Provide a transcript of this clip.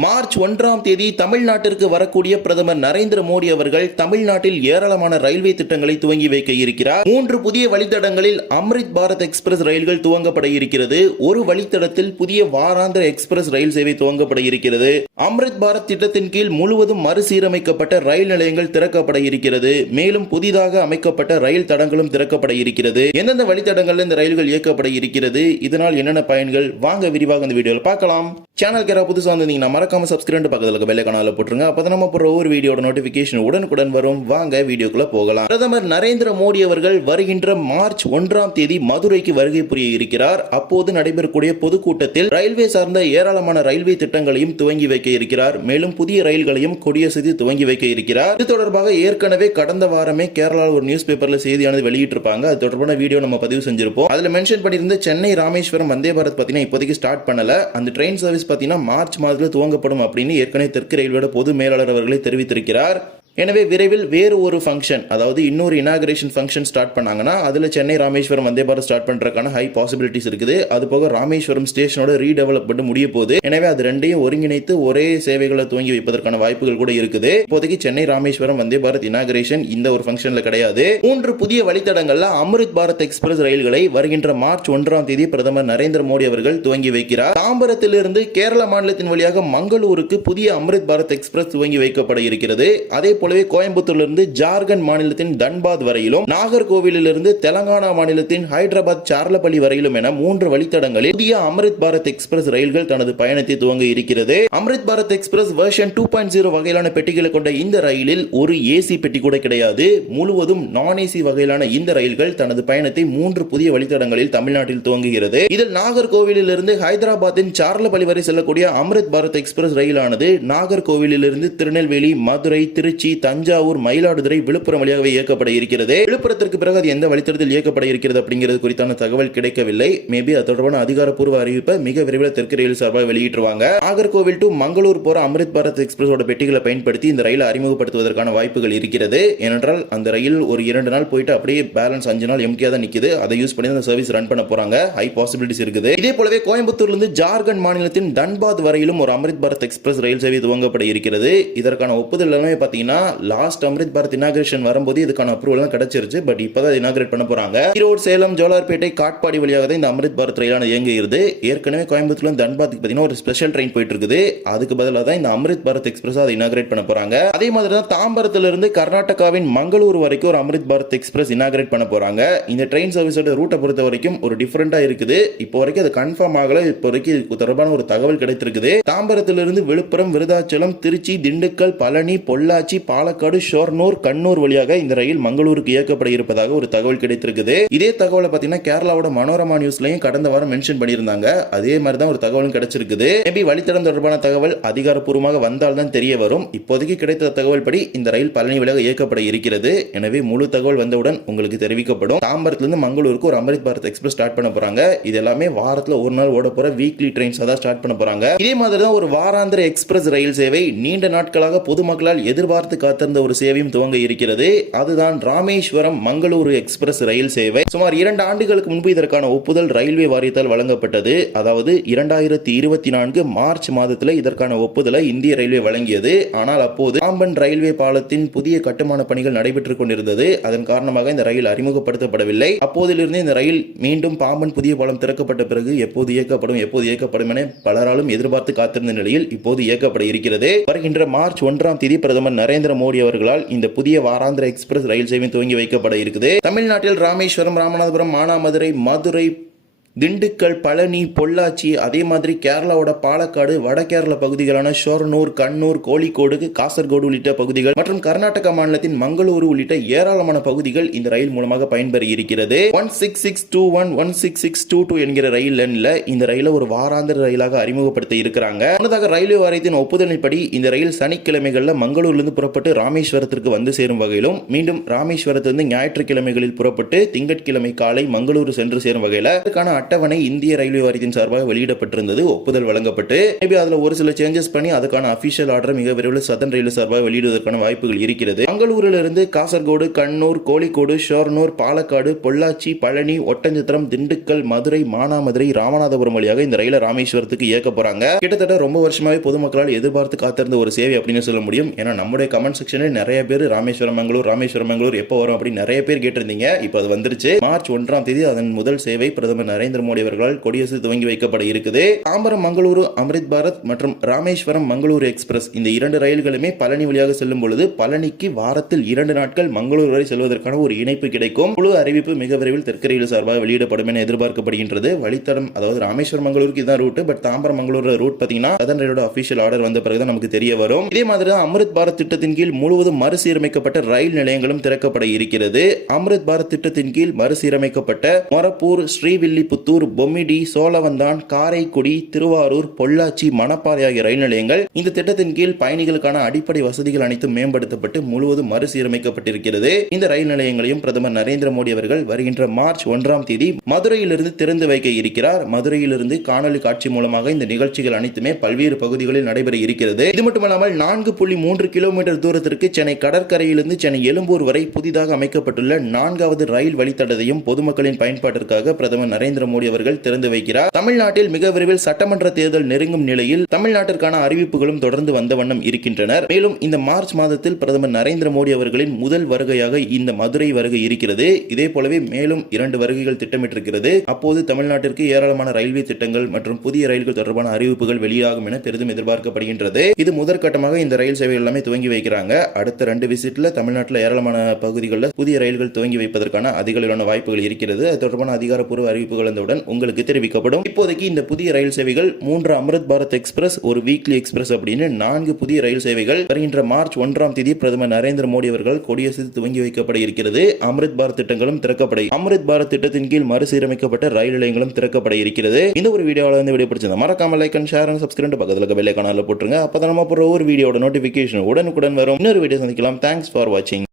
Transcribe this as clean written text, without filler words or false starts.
March 1ஆம் தேதி தமிழ்நாட்டிற்கு வரக்கூடிய பிரதமர் நரேந்திர மோடி அவர்கள் தமிழ்நாட்டில் ஏராளமான ரயில்வே திட்டங்களை துவங்கி வைக்க இருக்கிறார். 3 புதிய வழித்தடங்களில் அம்ரித் பாரத் எக்ஸ்பிரஸ் ரயில்கள் துவங்கப்பட இருக்கிறது. ஒரு வழித்தடத்தில் புதிய வாராந்திர எக்ஸ்பிரஸ் ரயில் சேவை துவங்கப்பட இருக்கிறது. அம்ரித் பாரத் திட்டத்தின் கீழ் முழுவதும் மறுசீரமைக்கப்பட்ட ரயில் நிலையங்கள் திறக்கப்பட இருக்கிறது. மேலும் புதிதாக அமைக்கப்பட்ட ரயில் தடங்களும் திறக்கப்பட இருக்கிறது. எந்தெந்த வழித்தடங்களில் இந்த ரயில்கள் இயக்கப்பட இருக்கிறது, இதனால் என்னென்ன பயன்கள், வாங்க விரிவாக இந்த வீடியோவில் பார்க்கலாம். சேனலுக்கு யாராவது புதுசாக வந்தீங்கன்னா மறக்காம சப்ஸ்கிரைப் பக்கத்துல பெல் ஐகானை போட்டுருங்க. அப்பதான் நம்ம போற ஒவ்வொரு வீடியோட நோட்டிபிகேஷன் உடனுக்குடன் வரும். வாங்க வீடியோக்குள்ள போகலாம். பிரதமர் நரேந்திர மோடி அவர்கள் வருகின்ற மார்ச் 1ஆம் தேதி மதுரைக்கு வருகை புரிய இருக்கிறார். அப்போது நடைபெறக்கூடிய பொதுக்கூட்டத்தில் ரயில்வே சார்ந்த ஏராளமான ரயில்வே திட்டங்களையும் துவங்கி வைக்க இருக்கிறார். மேலும் புதிய ரயில்களையும் கொடியசைத்து துவங்கி வைக்க இருக்கிறார். இது தொடர்பாக ஏற்கனவே கடந்த வாரமே கேரளாவில் ஒரு நியூஸ் பேப்பர்ல செய்தியானது வெளியிட்டிருப்பாங்க. அது தொடர்பான வீடியோ நம்ம பதிவு செஞ்சிருப்போம். அதுல மென்ஷன் பண்ணியிருந்த சென்னை ராமேஸ்வரம் வந்தே பாரத் பாத்தீங்கன்னா இப்போதைக்கு ஸ்டார்ட் பண்ணல. அந்த ட்ரெயின் சர்வீஸ் பாத்தீங்கன்னா மார்ச் மாதத்தில் துவங்கப்படும் அப்படின்னு ஏற்கனவே தெற்கு ரயில்வே பொது மேலாளர் அவர்களை தெரிவித்திருக்கிறார். எனவே விரைவில் வேறு ஒரு ஃபங்க்ஷன், அதாவது இன்னொரு இனாகரேஷன் ஃபங்க்ஷன் ஸ்டார்ட் பண்ணாங்கன்னா அதுல சென்னை ராமேஸ்வரம் வந்தே பாரத் ஸ்டார்ட் பண்றதுக்கான ஹை பாசிபிலிட்டிஸ் இருக்குது. அது போக ராமேஸ்வரம் ஸ்டேஷனோட ரீடெவலப்மெண்ட் முடிய போகுது. எனவே அது ரெண்டையும் ஒருங்கிணைத்து ஒரே சேவைகளை துவங்கி வைப்பதற்கான வாய்ப்புகள் கூட இருக்குது. இப்போதைக்கு சென்னை ராமேஸ்வரம் வந்தே பாரத் இனாகரேஷன் இந்த ஒரு ஃபங்க்ஷன்ல கிடையாது. 3 புதிய வழித்தடங்கள்ல அம்ரித் பாரத் எக்ஸ்பிரஸ் ரயில்களை வருகின்ற மார்ச் 1ஆம் தேதி பிரதமர் நரேந்திர மோடி அவர்கள் துவங்கி வைக்கிறார். தாம்பரத்திலிருந்து கேரள மாநிலத்தின் வழியாக மங்களூருக்கு புதிய அம்ரித் பாரத் எக்ஸ்பிரஸ் துவங்கி வைக்கப்பட இருக்கிறது. அதே போலவே கோயம்புத்தூரிலிருந்து ஜார்க்கண்ட் மாநிலத்தின் தன்பாத் வரையிலும், நாகர்கோவிலிருந்து தெலங்கானா மாநிலத்தின் ஹைதராபாத் சார்லப்பள்ளி வரையிலும் என 3 வழித்தடங்களில் புதிய அம்ரித் பாரத் எக்ஸ்பிரஸ் ரயில்கள் தனது பயணத்தை துவங்க இருக்கிறது. அம்ரித் பாரத் எக்ஸ்பிரஸ் வெர்ஷன் 2.0 வகையிலான பெட்டிகளை கொண்ட இந்த ரயிலில் ஒரு ஏசி பெட்டி கூட கிடையாது. முழுவதும் நான் ஏசி வகையிலான இந்த ரயில்கள் தனது பயணத்தை 3 புதிய வழித்தடங்களில் தமிழ்நாட்டில் துவங்குகிறது. இதில் நாகர்கோவிலிருந்து ஹைதராபாத்தின் சார்லப்பள்ளி வரை செல்லக்கூடிய அம்ரித் பாரத் எக்ஸ்பிரஸ் ரயிலானது நாகர்கோவிலிருந்து திருநெல்வேலி, மதுரை, திருச்சி, தஞ்சாவூர், மயிலாடுதுறை, விழுப்புரம் வழியாக இயக்கப்பட இருக்கிறது. விழுப்புரத்திற்கு பிறகு அது எந்த வழித்தடத்தில் இயக்கப்பட இருக்கிறது அப்படிங்கிறது குறித்தான தகவல் கிடைக்கவில்லை. மேபி அது தொடர்பான அதிகாரப்பூர்வ அறிவிப்பை மிக விரைவில் தெற்கு ரயில் சார்பாக வெளியிட்டுருவாங்க. நாகர்கோவில் டு மங்களூர் போற அம்ரித் பாரத் எக்ஸ்பிரஸோட பெட்டிகளை பயன்படுத்தி இந்த ரயிலை அறிமுகப்படுத்துவதற்கான வாய்ப்புகள் இருக்கிறது. ஏனென்றால் அந்த ரயில் ஒரு 2 நாள் போயிட்டு அப்படியே பேலன்ஸ் 5 நாள் எம்டியா தான் நிக்குது. அதை யூஸ் பண்ணி அந்த சர்வீஸ் ரன் பண்ண போறாங்க. ஹை பாசிபிலிட்டிஸ் இருக்குது. இதே போலவே கோயம்புத்தூர்லிருந்து ஜார்க்கண்ட் மாநிலத்தின் தன்பாத் வரையிலும் ஒரு அம்ரித் பாரத் எக்ஸ்பிரஸ் ரயில் சேவை துவங்கப்பட இருக்கிறது. இதற்கான ஒப்புதல் எல்லாமே பாத்தீங்கன்னா லாஸ்ட் அம்ரித் பாரத் இனாகரேஷன் வரும்போது இதுக்கான அப்ரூவல் கிடைச்சிருச்சு. பட் இப்பதான் இனாகரேட் பண்ண போறாங்க. ஈரோடு, சேலம், ஜோலார்பேட்டை, காட்பாடி வழியாக தான் இந்த அம்ரித் பாரத் ரயிலான இயங்குகிறது. ஏற்கனவே கோயம்புத்தூர்ல தன்பாத்துக்கு பாத்தீங்கன்னா ஒரு ஸ்பெஷல் ட்ரெயின் போயிட்டு இருக்குது. அதுக்கு பதிலாக தான் இந்த அம்ரித் பாரத் எக்ஸ்பிரஸ் அதை இனாகரேட் பண்ண போறாங்க. அதே மாதிரி தான் தாம்பரத்திலிருந்து கர்நாடகாவின் மங்களூர் வரைக்கும் ஒரு அம்ரித் பாரத் எக்ஸ்பிரஸ் இனாகரேட் பண்ண போறாங்க. இந்த ட்ரெயின் சர்வீஸோட ரூட்டை பொறுத்த வரைக்கும் ஒரு டிஃபரெண்டா இருக்குது. இப்போ வரைக்கும் அது கன்ஃபார்ம் ஆகல. இப்போ வரைக்கும் இது தொடர்பான ஒரு தகவல் கிடைத்திருக்குது. தாம்பரத்திலிருந்து விழுப்புரம், விருதாச்சலம், திருச்சி, திண்டுக்கல், பழனி, பொள்ளாச்சி, பாலக்காடு, ஷோர்னூர், கண்ணூர் வழியாக இந்த ரயில் மங்களூருக்கு இயக்கப்பட இருப்பதாக ஒரு தகவல் கிடைத்திருக்குது. இதே தகவலை பார்த்தீங்கன்னா கேரளாவோட மனோரமா நியூஸ்லயும் கடந்த வாரம் மென்ஷன் பண்ணியிருந்தாங்க. அதே மாதிரி தான் ஒரு தகவலும் கிடைச்சிருக்குது. மேபி வழித்தடம் தொடர்பான தகவல் அதிகாரப்பூர்வமாக வந்தால் தான் தெரிய வரும். இப்போதைக்கு கிடைத்த தகவல் படி இந்த ரயில் பழனி வழியாக இயக்கப்பட இருக்கிறது. எனவே முழு தகவல் வந்தவுடன் உங்களுக்கு தெரிவிக்கப்படும். தாம்பரத்திலிருந்து மங்களூருக்கு ஒரு அம்ரித் பாரத் எக்ஸ்பிரஸ் ஸ்டார்ட் பண்ண போறாங்க. இது எல்லாமே வாரத்தில் ஒரு நாள் ஓட போற வீக்லி ட்ரெயின்ஸ் தான் ஸ்டார்ட் பண்ண போறாங்க. இதே மாதிரி தான் ஒரு வாராந்திர எக்ஸ்பிரஸ் ரயில் சேவை நீண்ட நாட்களாக பொதுமக்களால் எதிர்பார்த்து காத்திருந்த ஒரு சேவையும் துவங்க இருக்கிறது. அதுதான் ராமேஸ்வரம் மங்களூரு எக்ஸ்பிரஸ் ரயில் சேவை. சுமார் 2 ஆண்டுகளுக்கு முன்பு இதற்கான ஒப்புதல் ரயில்வே வாரியத்தால் வழங்கப்பட்டது. அதாவது 2024 மார்ச் மாதத்தில் இதற்கான ஒப்புதலை இந்திய ரயில்வே வழங்கியது. ஆனால் அப்போது பாம்பன் ரயில்வே பாலத்தின் புதிய கட்டுமான பணிகள் நடைபெற்றுக் கொண்டிருந்தது. அதன் காரணமாக இந்த ரயில் அறிமுகப்படுத்தப்படவில்லை. அப்போதிலிருந்து இந்த ரயில் மீண்டும் பாம்பன் புதிய பாலம் திறக்கப்பட்ட பிறகு எப்போது இயக்கப்படும் என பலராலும் எதிர்பார்த்து காத்திருந்த நிலையில் இப்போது இயக்கப்பட இருக்கிறது. வருகின்ற மார்ச் 1ஆம் தேதி பிரதமர் நரேந்திர மோடி அவர்களால் இந்த புதிய வாராந்திர எக்ஸ்பிரஸ் ரயில் சேவை துவங்கி வைக்கப்பட இருக்குது. தமிழ்நாட்டில் ராமேஸ்வரம், ராமநாதபுரம், மானாமதுரை, மதுரை, திண்டுக்கல், பழனி, பொள்ளாச்சி, அதே மாதிரி கேரளாவோட பாலக்காடு, வட கேரள பகுதிகளான ஷோர்னூர், கண்ணூர், கோழிக்கோடு, காசர்கோடு உள்ளிட்ட பகுதிகள் மற்றும் கர்நாடக மாநிலத்தின் மங்களூரு உள்ளிட்ட ஏராளமான பகுதிகள் இந்த ரயில் மூலமாக பயன்பெற இருக்கிறது. 16621 16622 என்கிற ரயில் எண்ணில் இந்த ரயிலை ஒரு வாராந்திர ரயிலாக அறிமுகப்படுத்த இருக்கிறாங்க. முன்னதாக ரயில்வே வாரியத்தின் ஒப்புதலின்படி இந்த ரயில் சனிக்கிழமைகளில் மங்களூரிலிருந்து புறப்பட்டு ராமேஸ்வரத்திற்கு வந்து சேரும் வகையிலும், மீண்டும் ராமேஸ்வரத்திலிருந்து ஞாயிற்றுக்கிழமைகளில் புறப்பட்டு திங்கட்கிழமை காலை மங்களூரு சென்று சேரும் வகையில் அதற்கான அட்டவணை இந்திய ரயில்வே வாரியத்தின் சார்பாக வெளியிடப்பட்டிருந்தது. ஒப்புதல் வழங்கப்பட்டு மேபி அதுல ஒரு சில சேஞ்சஸ் பண்ணி அதுக்கான அபிஷியல் ஆர்டர் மிக விரைவில் சதன் ரயில்வே சார்பாக வெளியிடுவதற்கான வாய்ப்புகள் இருக்கிறது. மங்களூரிலிருந்து காசர்கோடு, கண்ணூர், கோழிக்கோடு, ஷொர்ணூர், பாலக்காடு, பொள்ளாச்சி, பழனி, ஒட்டஞ்சத்திரம், திண்டுக்கல், மதுரை, மானாமதுரை, ராமநாதபுரம் வழியாக இந்த ரயிலை ராமேஸ்வரத்துக்கு இயக்க போறாங்க. கிட்டத்தட்ட ரொம்ப வருஷமாவே பொதுமக்களால் எதிர்பார்த்து காத்திருந்த ஒரு சேவை அப்படின்னு சொல்ல முடியும். ஏன்னா நம்முடைய கமெண்ட் செக்ஷனில் நிறைய பேர் ராமேஸ்வரம் மங்களூர் எப்போ வரும் அப்படின்னு நிறைய பேர் கேட்டிருந்தீங்க. இப்போ அது வந்துருச்சு. மார்ச் 1ஆம் தேதி அதன் முதல் சேவை பிரதமர் நரேந்திர மோடி அவர்களால் கொடியசைத்து துவங்கி வைக்கப்பட இருக்குது. தாம்பரம் மங்களூரு அம்ரித் பாரத் மற்றும் ராமேஸ்வரம் மங்களூரு எக்ஸ்பிரஸ் இந்த இரண்டு ரயில்களுமே பழனி வழியாக செல்லும் பொழுது பழனிக்கு வாரத்தில் 2 நாட்கள் மங்களூர் வரை செல்வதற்கான ஒரு இணைப்பு கிடைக்கும். முழு அறிவிப்பு மிக விரைவில் தெற்கு ரயில் சார்பாக வெளியிடப்படும் என எதிர்பார்க்கப்படுகின்றது. வழித்தடம் அதாவது ராமேஸ்வரம் மங்களூருக்கு இதான் route. But Tambaram Mangalore route பாத்தீங்கன்னா சதன் ரயிலோட அபிஷியல் ஆர்டர் வந்த பிறகு நமக்கு தெரிய வரும். இதே மாதிரி தான் அம்ரித் பாரத் திட்டத்தின் கீழ் முழுவதும் மறுசீரமைக்கப்பட்ட ரயில் நிலையங்களும் திறக்கப்பட இருக்கிறது. அம்ரித் பாரத் திட்டத்தின் கீழ் மறுசீரமைக்கப்பட்ட மொரப்பூர், ஸ்ரீவில்லிபுத்தூர், பொம்மிடி, சோழவந்தான், காரைக்குடி, திருவாரூர், பொள்ளாச்சி, மணப்பாறை ஆகிய ரயில் நிலையங்கள் இந்த திட்டத்தின் கீழ் பயணிகளுக்கான அடிப்படை வசதிகள் அனைத்தும் மேம்படுத்தப்பட்டு முழுவதும் மறுசீரமைக்கப்பட்டிருக்கிறது. இந்த ரயில் நிலையங்களையும் பிரதமர் நரேந்திர மோடி அவர்கள் வருகின்ற மார்ச் 1ஆம் தேதி மதுரையிலிருந்து திறந்து வைக்க இருக்கிறார். மதுரையிலிருந்து காணொலி காட்சி மூலமாக இந்த நிகழ்ச்சிகள் அனைத்துமே பல்வேறு பகுதிகளில் நடைபெற இருக்கிறது. இது மட்டுமல்லாமல் 4.3 கிலோமீட்டர் தூரத்திற்கு சென்னை கடற்கரையிலிருந்து சென்னை எழும்பூர் வரை புதிதாக அமைக்கப்பட்டுள்ள 4வது ரயில் வழித்தடத்தையும் பொதுமக்களின் பயன்பாட்டிற்காக பிரதமர் நரேந்திர மோடி அவர்கள் திறந்து வைக்கிறார். தமிழ்நாட்டில் மிக விரைவில் சட்டமன்ற தேர்தல் நெருங்கும் நிலையில் தமிழ்நாட்டிற்கான அறிவிப்புகளும் தொடர்ந்து வந்த வண்ணம் இருக்கின்றனர். மேலும் இந்த மார்ச் மாதத்தில் பிரதமர் நரேந்திர மோடி அவர்களின் முதல் வருகையாக இந்த மதுரை வருகை இருக்கிறது. இதே போலவே மேலும் 2 வருகைகள் திட்டமிட்டிருக்கிறது. அப்போது தமிழ்நாட்டிற்கு ஏராளமான ரயில்வே திட்டங்கள் மற்றும் புதிய ரயில்கள் தொடர்பான அறிவிப்புகள் வெளியாகும் என பெரிதும் எதிர்பார்க்கப்படுகின்றது. இது முதற்கட்டமாக இந்த ரயில் சேவைகள் எல்லாமே துவங்கி வைக்கிறாங்க. அடுத்த 2 விசிட்ல தமிழ்நாட்டில் ஏராளமான பகுதிகளில் புதிய ரயில்கள் துவங்கி வைப்பதற்கான அதிகளவான வாய்ப்புகள் இருக்கிறது. அது தொடர்பான அதிகாரப்பூர்வ அறிவிப்புகள் வந்தவுடன் உங்களுக்கு தெரிவிக்கப்படும். இப்போதைக்கு இந்த புதிய ரயில் சேவைகள் 3 அம்ரித் பாரத் எக்ஸ்பிரஸ், ஒரு வீக்லி எக்ஸ்பிரஸ் அப்படின்னு 4 புதிய ரயில் சேவைகள் வருகின்ற மார்ச் 1ஆம் தேதி பிரதமர் நரேந்திர மோடி அவர்கள் கொடியசைத்து துவங்கி வைக்கப்பட இருக்கிறது. அம்ரித் பாரத் திட்டங்களும் திறக்கப்பட அம்ரித் பாரத் திட்டத்தின் கீழ் மறுசீரமைக்கப்பட்ட ரயில் நிலையங்களும் திறக்கப்பட இருக்கிறது. இந்த ஒரு வீடியோவில் வந்து வீடியோ பிடிச்சிருந்தா மறக்காம like and share and subscribe பக்கத்துல இருக்க பெல் ஐகானை போட்டுருங்க. அப்பதான் நம்ம போற ஒரு வீடியோட நோட்டிபிகேஷன் உடனுக்குடன் வரும். இன்னொரு வீடியோ சந்திக்கலாம். தேங்க்ஸ் ஃபார் வாட்சிங்.